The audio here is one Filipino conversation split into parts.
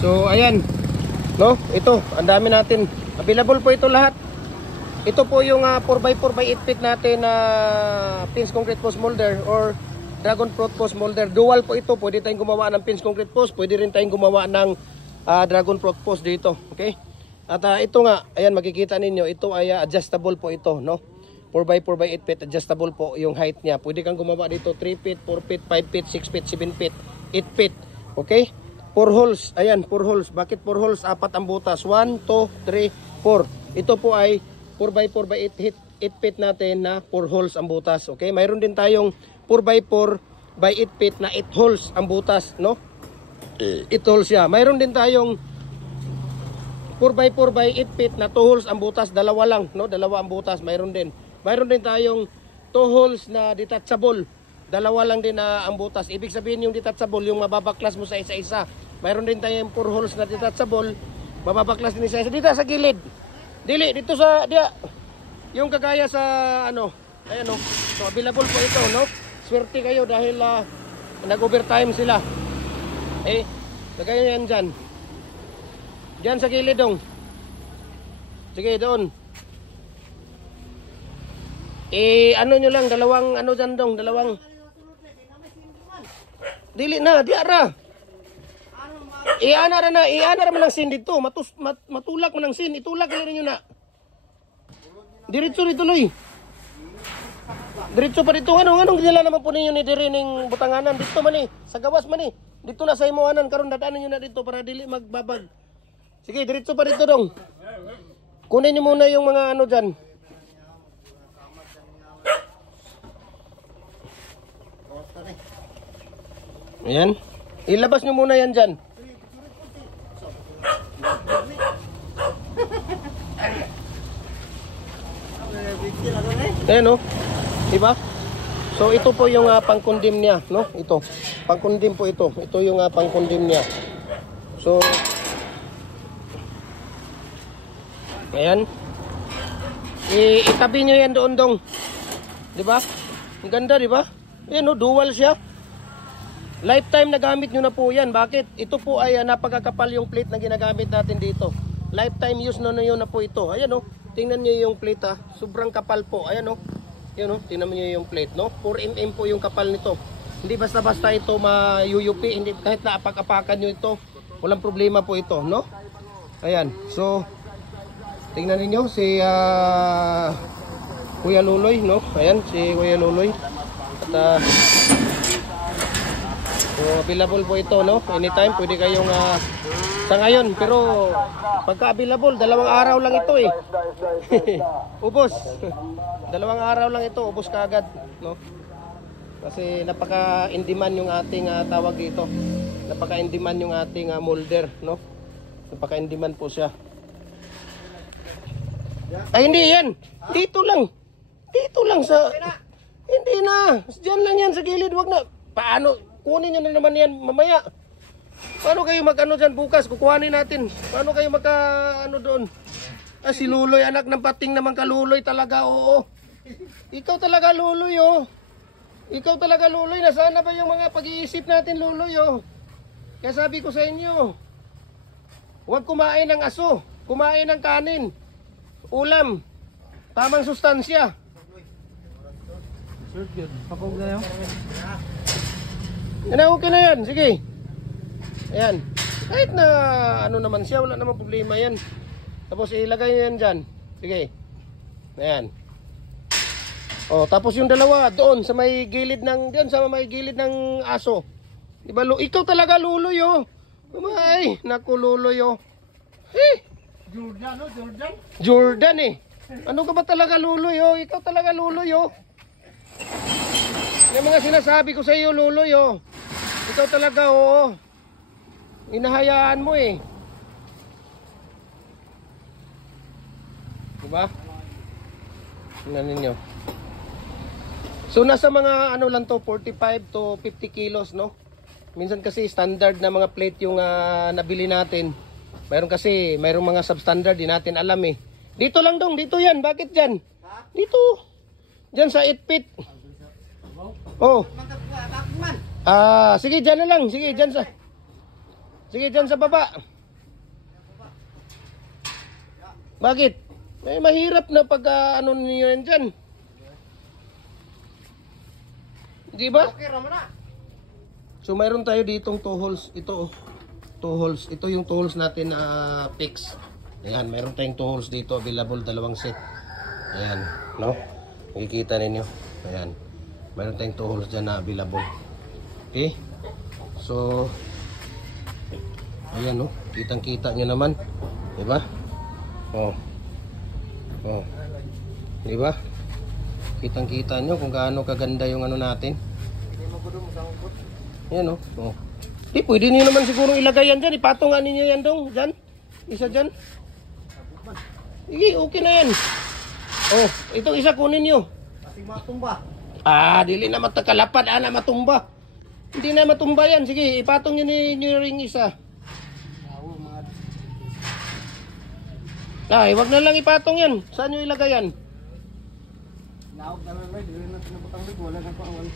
So ayan, no? Ito, ang dami natin. Available po ito lahat. Ito po yung 4x4x8 feet natin na pins concrete post molder or dragon fruit post molder. Dual po ito. Pwede tayong gumawa ng pins concrete post, pwede rin tayong gumawa ng dragon fruit post dito. Okay? At ito nga, ayan makikita ninyo, ito ay adjustable po ito, no? 4x4x8 feet, adjustable po yung height niya. Pwede kang gumawa dito 3 feet, 4 feet, 5 feet, 6 feet, 7 feet, 8 feet. Okay? 4 holes. Ayan, 4 holes. Bakit 4 holes? 4 ang butas. 1, 2, 3, 4. Ito po ay 4x4x8 feet natin na 4 holes ang butas. Okay? Mayroon din tayong 4x4x8 feet na 8 holes ang butas, no? 8 holes siya. Mayroon din tayong 4x4x8 feet na 2 holes ang butas, dalawa lang, no? Dalawa ang butas, mayroon din. Mayroon din tayong 2 holes na detachable. Dalawa lang din na ang butas. Ibig sabihin yung detachable, yung mababaklas mo sa isa-isa. Mayroon din tayong 4 holes na detachable, mababaklas din isa-isa. Dito sa gilid. Dili, dito sa, yung kagaya sa, ayan o. So, available po ito, no? Swerte kayo dahil nag-overtime sila. Lagay nyo yan dyan. Diyan sa gilid dong. Sige, doon. Ano nyo lang, dalawang dyan dong, dalawang. Dili na, diara. Ianara man ng sin dito. Matulak man ng sin. Itulak na rin nyo na. Diretso dituloy. Diretso pa dito. Anong ginala naman po ninyo ni Dirining butanganan? Dito man sa gawas man Dito na sa imuanan. Karon dadaanan nyo na dito para dili magbabag. Sige, diretso pa dito dong. Kunin nyo muna yung mga dyan. Ayan. Ilabas nyo muna yan dyan. Ayan o. Diba? So ito po yung pangkundim niya, no? Ito. Pangkundim po ito. Ito yung pangkundim niya. So ayan. Itabi nyo yan doon dong. Diba? Ang ganda, diba? Ayan o, dual siya. Lifetime na gamit nyo na po yan. Bakit? Ito po ay napakakapal yung plate na ginagamit natin dito. Lifetime use na yun na po ito. Ayan o. Tingnan nyo yung plate Sobrang kapal po. Ayan o. Ayan o. Tingnan nyo yung plate, no? 4mm po yung kapal nito. Hindi basta-basta ito mayuyupi. Hindi, kahit na apak-apakan nyo ito, walang problema po ito, no? Ayan. So, tingnan niyo si Kuya Luloy, no? Ayan, si Kuya Luloy. At so, available po ito, no? Anytime, pwede kayong sa ngayon. Pero, pagka available, 2 araw lang ito Ubos. 2 araw lang ito, ubos kaagad, no? Kasi napaka-in-demand yung ating tawag dito. Napaka-in-demand yung ating molder, no? Napaka-in-demand po siya. Ay, hindi yan. Dito lang. Dito lang sa... Hindi na. Diyan lang yan sa gilid. Wag na. Paano? Kunin nyo na naman yan mamaya. Paano kayo mag-ano dyan bukas? Kukuhanin natin. Paano kayo doon? Si Luloy, anak ng pating naman ka Luloy talaga, oo. Ikaw talaga Luloy, Ikaw talaga Luloy. Nasaan na ba yung mga pag-iisip natin, Luloy, Kaya sabi ko sa inyo, huwag kumain ng aso. Kumain ng kanin. Ulam. Tamang sustansya. Pakog na yun. Okay na yan. Sige. Ayan. Kahit na naman siya, wala naman problema yan. Tapos ilagay nyo yan dyan. Sige. Ayan. Tapos yung dalawa doon sa may gilid ng aso. Diba, ikaw talaga Luloy, Ay, naku Luloy, Jordan, Jordan? Jordan, Ano ka ba talaga Luloy, Ikaw talaga Luloy, Yung mga sinasabi ko sa iyo, Luloy, Ikaw talaga, Inahayaan mo, Diba? Tingnan ninyo. So, nasa mga, lang to, 45 to 50 kilos, no? Minsan kasi standard na mga plate yung nabili natin. Mayroong mga substandard, di natin alam, Dito lang dong, dito yan. Bakit dyan? Dito. Dyan sa 8 feet. Sige, dyan na lang. Sige, dyan sa... Sige, dyan sa baba. Bakit? Mahirap na pag ano ninyo yan dyan. Di ba? Okay, ramo na. So mayroon tayo ditong 2 holes. Ito 2 holes. Ito yung 2 holes natin na fix. Ayan, mayroon tayong 2 holes dito available, dalawang set. Ayan, no? Makikita ninyo. Ayan. Mayroon tayong 2 holes dyan na available. Okay? So ayan, no? Kitang-kita nyo naman. Diba? Oh. Oh. Diba? Kitang-kita nyo kung gaano kaganda yung ano natin. Ayan, no? Oh. Di, pwede nyo naman siguro ilagay yan dyan. Ipatungan ninyo yan dong. Dyan. Isa dyan. Sige, okay na yan. Oh, itong isa kunin nyo. Kasi matumba. Dili na matakalapad. Na matumba. Hindi na matumba yan. Sige, ipatong nyo ninyo ring isa. Wag na lang ipatong yan. Saan nyo ilagay yan? Naog na lang, dili na pinabutang rig, wala kang pang 1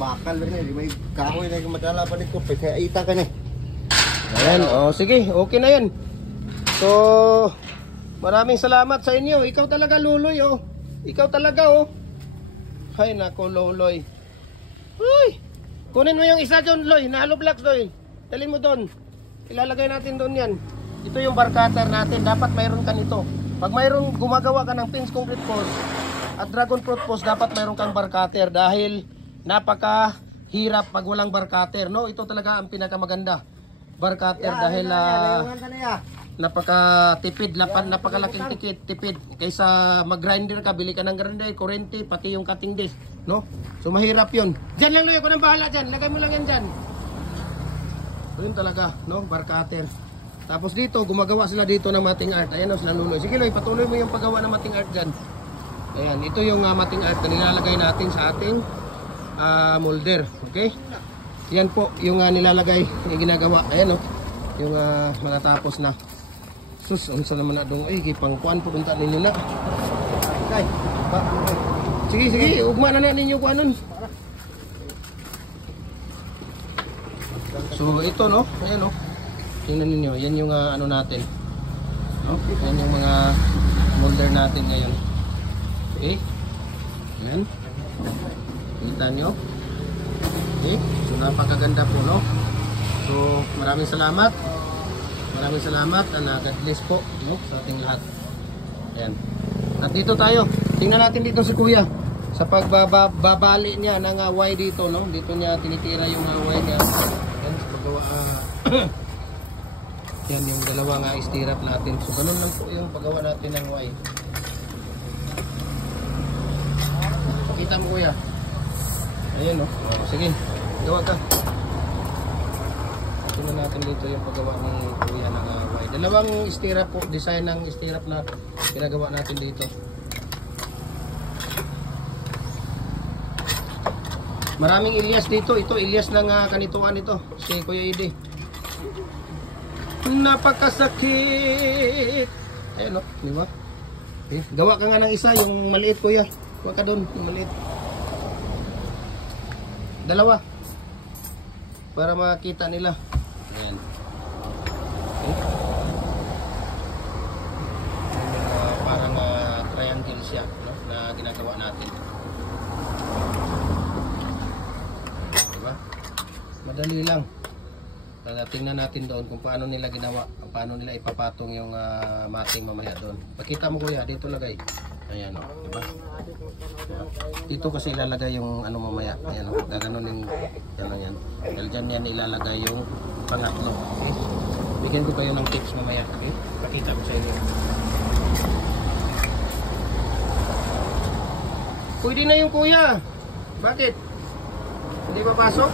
bakal rin eh, may kahoy na yung madalaban nito, kaya ita ka na. Ayan, sige, okay na yan. So, maraming salamat sa inyo. Ikaw talaga, Luloy, oh. Ikaw talaga, oh. Ay, nako, Luloy. Uy, kunin mo yung isa dyan, Loy, na hollow blocks, Loy. Dalhin mo doon. Ilalagay natin doon yan. Ito yung bar cutter natin. Dapat mayroon ka nito. Pag mayroon gumagawa ka ng pins concrete post at dragon fruit post, dapat mayroon kang bar cutter dahil napakahirap pag walang bar cutter, no? Ito talaga ang pinakamaganda. Bar cutter dahil napakatipid, napakalaking tipid. Kaysa mag-grinder ka, bili ka ng grinder, kurente, pati yung cutting disc, no? So mahirap 'yun. Diyan lang, Loy, ako nang bahala diyan. Lagay mo lang yan diyan. Yun talaga, no? Bar cutter. Tapos dito, gumagawa sila dito ng matting art. Ayan, sila Luloy. Sige, Loy, patuloy mo yung paggawa ng matting art dyan. Ayan, ito yung matting art na nilalagay natin sa ating molder. Okay? Yan po yung nilalagay, yung ginagawa. Ayan, oh. Yung mga tapos na. Sus, unsa naman na dong. Ay, kipangkuan po punta ninyo na. Okay. Sige, ugma na ninyo kuan nun. So ito, no, ayan, no, tingnan niyo, yan yung ano natin, no? Yan yung mga molder natin ngayon. Okay, yan, kita nyo. Okay, so napakaganda po, no? So maraming salamat and God bless po, no, sa ating lahat. Ayan, at dito tayo, tingnan natin dito si Kuya sa pagbabali niya ng Y dito, no? Dito niya tinitira yung Y niya. Yan yung dalawang stirrup natin. So ganun lang po yung paggawa natin ng Y. Pakita mo, Kuya. Ayun, oh. Sige, gawa ka. Tingnan natin dito yung paggawa ni Kuya ng Y. Dalawang stirrup po, design ng stirrup na ginagawa natin dito. Maraming Ilyas dito. Ito Ilyas ng kanituan ito. Si Kuya Ide. Napakasakit. Ayan, no? Di ba? Okay. Gawa ka nga ng isa. Yung maliit, Kuya. Gawa ka doon. Yung maliit. Dalawa. Para makita nila. Ayan. Okay. Parang triangle siya, no? Na ginagawa natin. Madali lang. Tingnan natin doon kung paano nila ginawa, paano nila ipapatong yung mating mamaya doon. Pakita mo, Kuya, dito lagay. Ayan, o, diba? Dito kasi ilalagay yung ano mamaya. Ayan, o, gaganunin yan. Dahil dyan yan ilalagay yung pangatlo. Okay? Bigyan ko kayo ng tips mamaya. Okay? Pakita ko sa inyo. Pwede na yung Kuya. Bakit? Hindi ba pasok?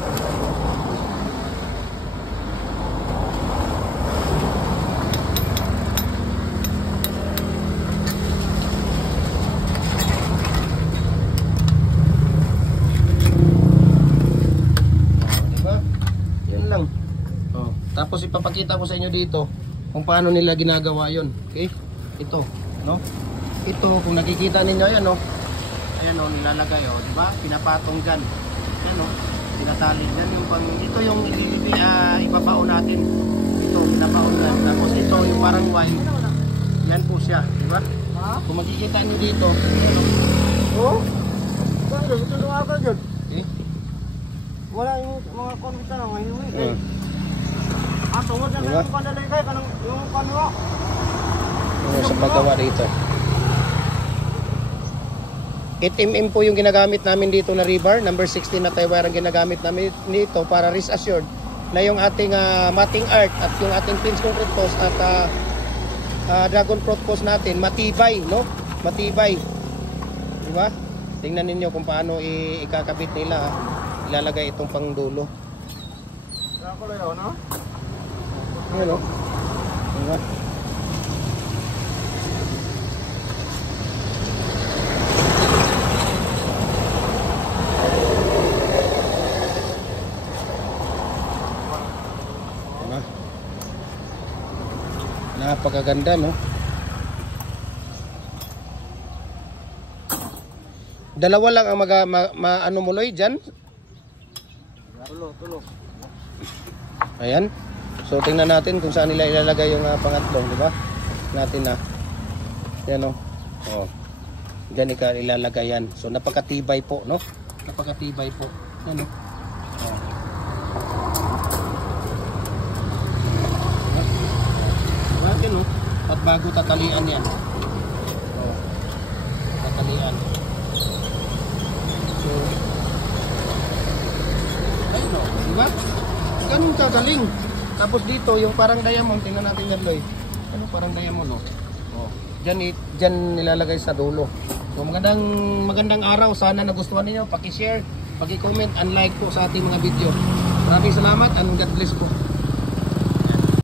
Tapos ipapakita ko sa inyo dito kung paano nila ginagawa yon. Okay? Ito, no? Ito, kung nakikita ninyo, ayan, no? Ayan, no, nilalagay, oh, di ba? Pinapatong dyan. Ayan, no? tinatali. Yan yung pang, ito yung ibabaon natin. Ito, pinabaon yan. Tapos ito yung parang wine. Yan po siya, di ba? Ha? Kung makikita nyo dito, Oh? Saan yun? Ito nung agad yun. eh, Wala yung mga konbita lang ngayon. uh, Tungod na Diba? yung pandaling kayo, kanang yung kanwa. sa paggawa dito. 8mm po yung ginagamit namin dito na rebar. Number 16 na tie wire ang ginagamit namin dito para rest assured na yung ating matting art at yung ating pins concrete post at dragon fruit post natin matibay, no? Matibay. Di ba? Tingnan ninyo kung paano ikakabit nila. Ilalagay itong pangdulo. Kaya ko lang yun, no? Ano? Di ba? Diba? Napakaganda, no? Dalawa lang ang ano mo Loy dyan. Tulo. Ayan. So tingnan natin kung saan nila ilalagay yung pangatlong, di ba? Natin na. Yan o. Oh. Diyan ilalagay yan. So napakatibay po, no? Napakatibay po. Yan o. Oh. Bakit no? At bago tatalian yan. Oh. Tatalian. So ayun o. Di ba? Ganun kagaling. Tapos dito, yung parang diamond, tingnan natin yan, Loy. Ano parang diamond, no? Oh. Diyan nilalagay sa dulo. So, magandang araw. Sana nagustuhan niyo. Paki-share, paki-comment, and like po sa ating mga video. Maraming salamat and God bless po.